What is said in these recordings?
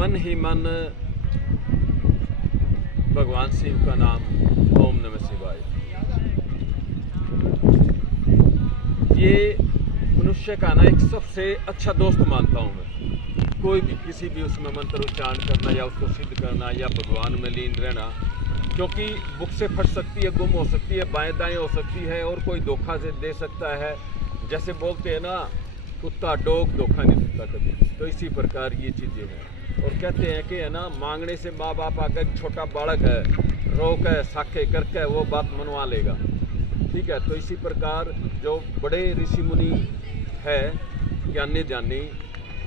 मन ही मन भगवान शिव का नाम ओम नमः शिवाय, ये मनुष्य का ना एक सबसे अच्छा दोस्त मानता हूँ मैं। कोई भी किसी भी उसमें मंत्र उच्चारण करना या उसको सिद्ध करना या भगवान में लीन रहना, क्योंकि बुक से फट सकती है, गुम हो सकती है, बाएं दाएं हो सकती है और कोई धोखा से दे सकता है। जैसे बोलते हैं ना, कुत्ता डॉग धोखा नहीं देता कभी, तो इसी प्रकार ये चीज़ें हैं। और कहते हैं कि है ना, मांगने से माँ बाप आकर छोटा बालक है रोक है साखे करके वो बात मनवा लेगा, ठीक है। तो इसी प्रकार जो बड़े ऋषि मुनि है ज्ञानी जानी,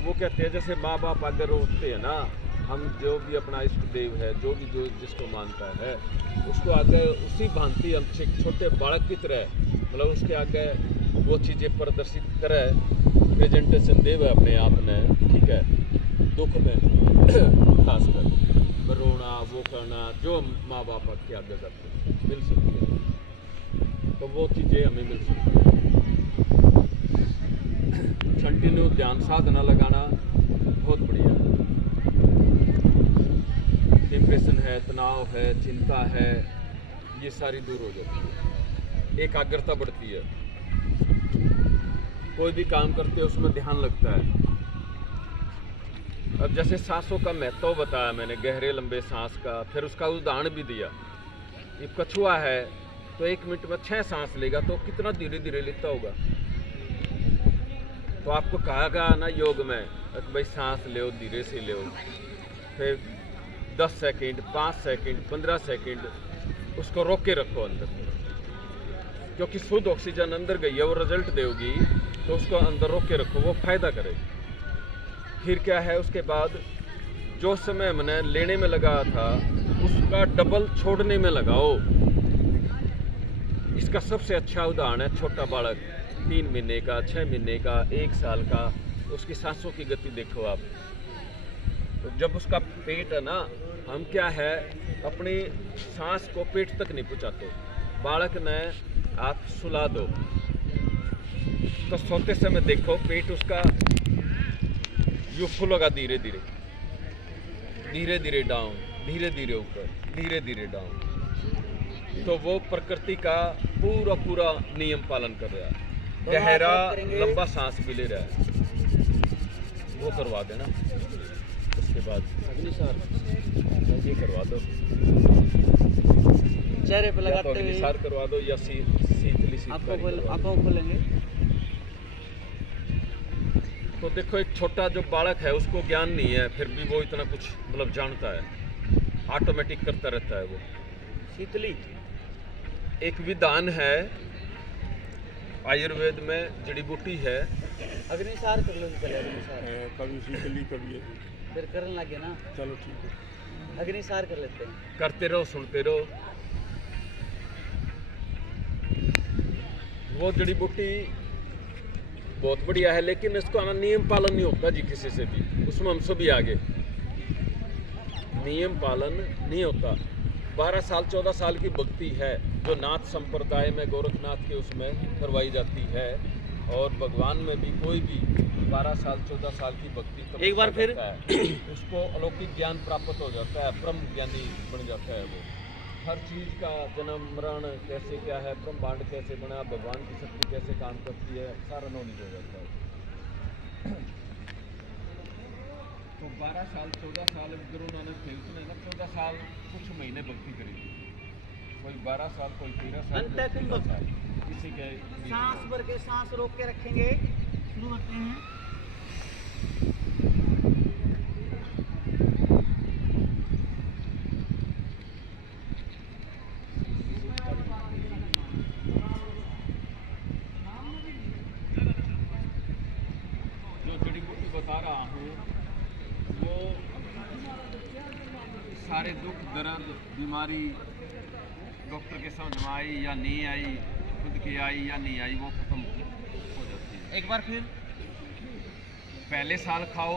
वो कहते हैं जैसे माँ बाप आगे रोकते हैं ना, हम जो भी अपना इष्ट देव है, जो भी जो जिसको मानता है उसको आगे उसी भांति हम छोटे बालक की तरह, मतलब उसके आगे वो चीज़ें प्रदर्शित करे, प्रेजेंटेशन देवे अपने आप ने, ठीक है। दुख में खासकर रोना वो करना जो माँ बाप के आगे करते मिल सकती है, तो वो चीज़ें हमें मिल सकती है। कंटिन्यू ध्यान साधना लगाना बहुत बढ़िया। डिप्रेशन है, तनाव है, चिंता है, ये सारी दूर हो जाती है, एकाग्रता बढ़ती है, कोई भी काम करते हैं उसमें ध्यान लगता है। अब जैसे सांसों का महत्व बताया मैंने, गहरे लंबे सांस का, फिर उसका उदाहरण भी दिया। ये कछुआ है तो 1 मिनट में 6 सांस लेगा, तो कितना धीरे धीरे लेता होगा। तो आपको कहा गया ना योग में भाई सांस लो, धीरे से लो, फिर 10 सेकंड 5 सेकंड 15 सेकंड उसको रोक के रखो अंदर, क्योंकि शुद्ध ऑक्सीजन अंदर गई है, वो रिजल्ट देगी, तो उसको अंदर रोक के रखो, वो फायदा करेगी। फिर क्या है, उसके बाद जो समय मैंने लेने में लगा था उसका डबल छोड़ने में लगाओ। इसका सबसे अच्छा उदाहरण है छोटा बालक, 3 महीने का, 6 महीने का, 1 साल का, उसकी सांसों की गति देखो आप। तो जब उसका पेट है ना, हम क्या है अपनी सांस को पेट तक नहीं पहुँचाते। बालक ने आप सुला दो तो सोते समय देखो पेट उसका यूँ फूलेगा, धीरे धीरे धीरे धीरे डाउन, धीरे धीरे ऊपर, धीरे धीरे डाउन। तो वो प्रकृति का पूरा पूरा नियम पालन कर रहा है, गहरा लंबा सांस भी ले रहा है। वो करवा देना, उसके बाद ये करवा दो, चेहरे पे लगाते हुए अग्निसार करवा दो या शीतली आंखों खोलेंगे। तो देखो एक छोटा जो बालक है उसको ज्ञान नहीं है, फिर भी वो इतना कुछ मतलब जानता है, ऑटोमेटिक करता रहता है वो। शीतली एक विधान है आयुर्वेद में, जड़ी बूटी है। अग्निसार कर लो पहले, अग्निसार कभी शीतली कभी फिर करने लगे ना। चलो ठीक है, अग्निसार कर लेते हैं। करते रहो, सुनते रहो। वो जड़ी बूटी बहुत बढ़िया है, लेकिन इसको हमारा नियम पालन नहीं होता जी किसी से भी, उसमें हम सभी आगे नियम पालन नहीं होता। 12 साल 14 साल की भक्ति है जो नाथ संप्रदाय में गोरखनाथ के उसमें करवाई जाती है, और भगवान में भी कोई भी 12 साल 14 साल की भक्ति एक बार फिर उसको अलौकिक ज्ञान प्राप्त हो जाता है, ब्रह्म ज्ञानी बन जाता है वो। हर चीज़ का जन्म मरण कैसे क्या है, ब्रह्मांड कैसे बना, भगवान की शक्ति कैसे काम करती है, सारा नॉलेज हो जाता है। तो 12 साल 14 साल गुरु नानक देव ने ना 14 साल कुछ महीने भक्ति करी थी, कोई 12 साल, कोई 13 साल, अंतिम साल, किसी के सांस भर के सांस रोक के रखेंगे। शुरू करते हैं। जो जड़ी बूटी बता रहा हूँ वो सारे दुख दर्द बीमारी डॉक्टर के समझ में आई या नहीं आई, खुद की आई या नहीं आई, वो खत्म हो जाती है। एक बार फिर पहले साल खाओ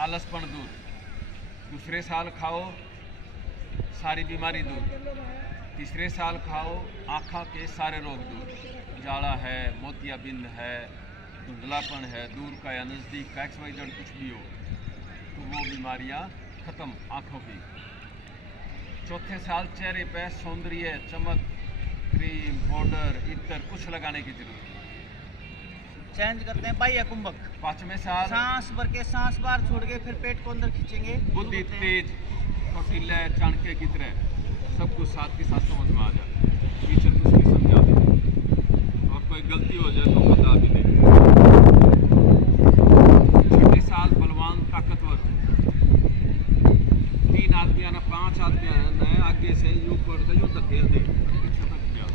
आलसपन दूर, दूसरे साल खाओ सारी बीमारी दूर, तीसरे साल खाओ आँखों के सारे रोग दूर, जाला है, मोतियाबिंद है, धुंधलापन है, दूर का या नज़दीक का XYZ कुछ भी हो, वो बीमारियां खत्म आंखों की। चौथे साल चेहरे पे सौंदर्य, चमक, क्रीम, पाउडर, इत्र कुछ लगाने की जरूरत नहीं। चेंज करते हैं बाह्य कुंभक। पांचवें साल सांस भर के सांस बाहर छोड़ के फिर पेट को अंदर खींचेंगे। बुद्धि तेज, फर्टीले, चाणक्य की तरह सब कुछ साथ के साथ समझ में आ जाए। टीचर कुछ भी समझा दे और कोई गलती हो जाए तो बता भी दे। छठे साल बलवान, ताकतवर, 3 आदमी ना 5 आदमी ने आगे से यूं पर यूं तक खेल दे, पीछे तक गया।